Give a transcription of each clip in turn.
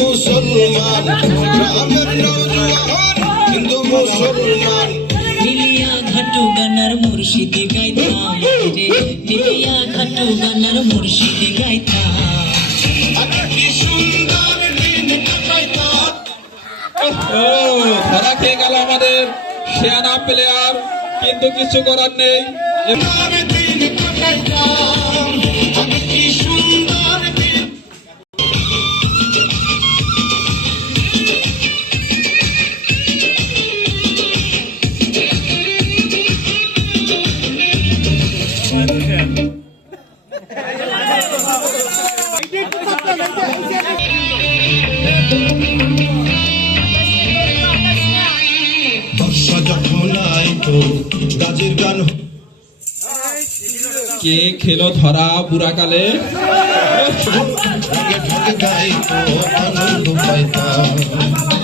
মুসলমান হিন্দু মুসলমান। নীলিয়া ঘাটু গানার মুর্শিদি গাইতাম রে নীলিয়া ঘাটু গানার মুর্শিদি গাইতাম। কি সুন্দর দিন কাটাইতাম। ও ধরা খেয়ে গেল আমাদের। শেয়ানা প্লেয়ার কিন্তু কিছু করার নেই। কে খেলো ধরা বুড়াকালে? গাইতো আনন্দ পাইতাম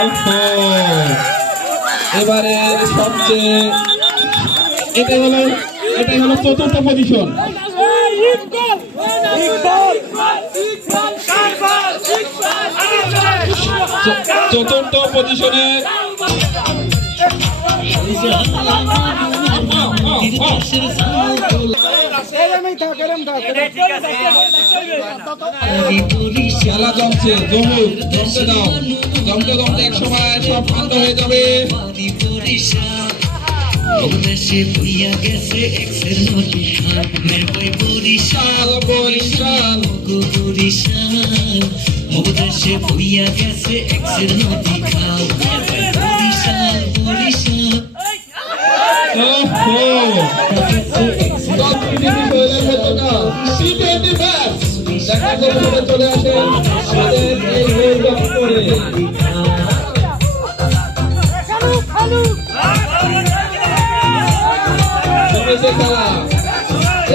ওহো। এবারে সবচেয়ে এটা হলো এটা হলো চতুর্থ পজিশন চতুর্থ পজিশনে খেলা সময় সব শান্ত হয়ে যাবে দেশে ভুইয়া গেছে এক্সের নোটিশন মের বরিশাল বরিশাল গো বরিশাল মোগ ভুইয়া গেছে এক্সের নদী খাল বরিশাল বরিশাল দেখা যাবে চলে আসেন আমাদের এই করে।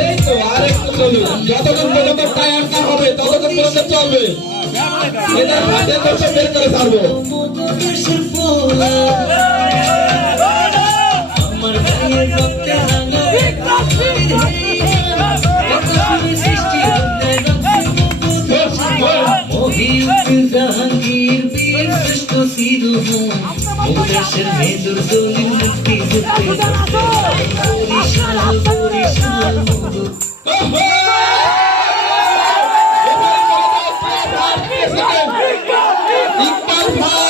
এই যতক্ষণ পর্যন্ত টায়ার না হবে, ততক্ষণ পর্যন্ত চলবে। এটা হাতে দর্শক বের করে ছাড়বো। শিল্পীর কৃষ্ণ সিরুহ দেশের মেদুর দলিল মুক্তি যুক্তি বরিশাল বরিশাল ইকবাল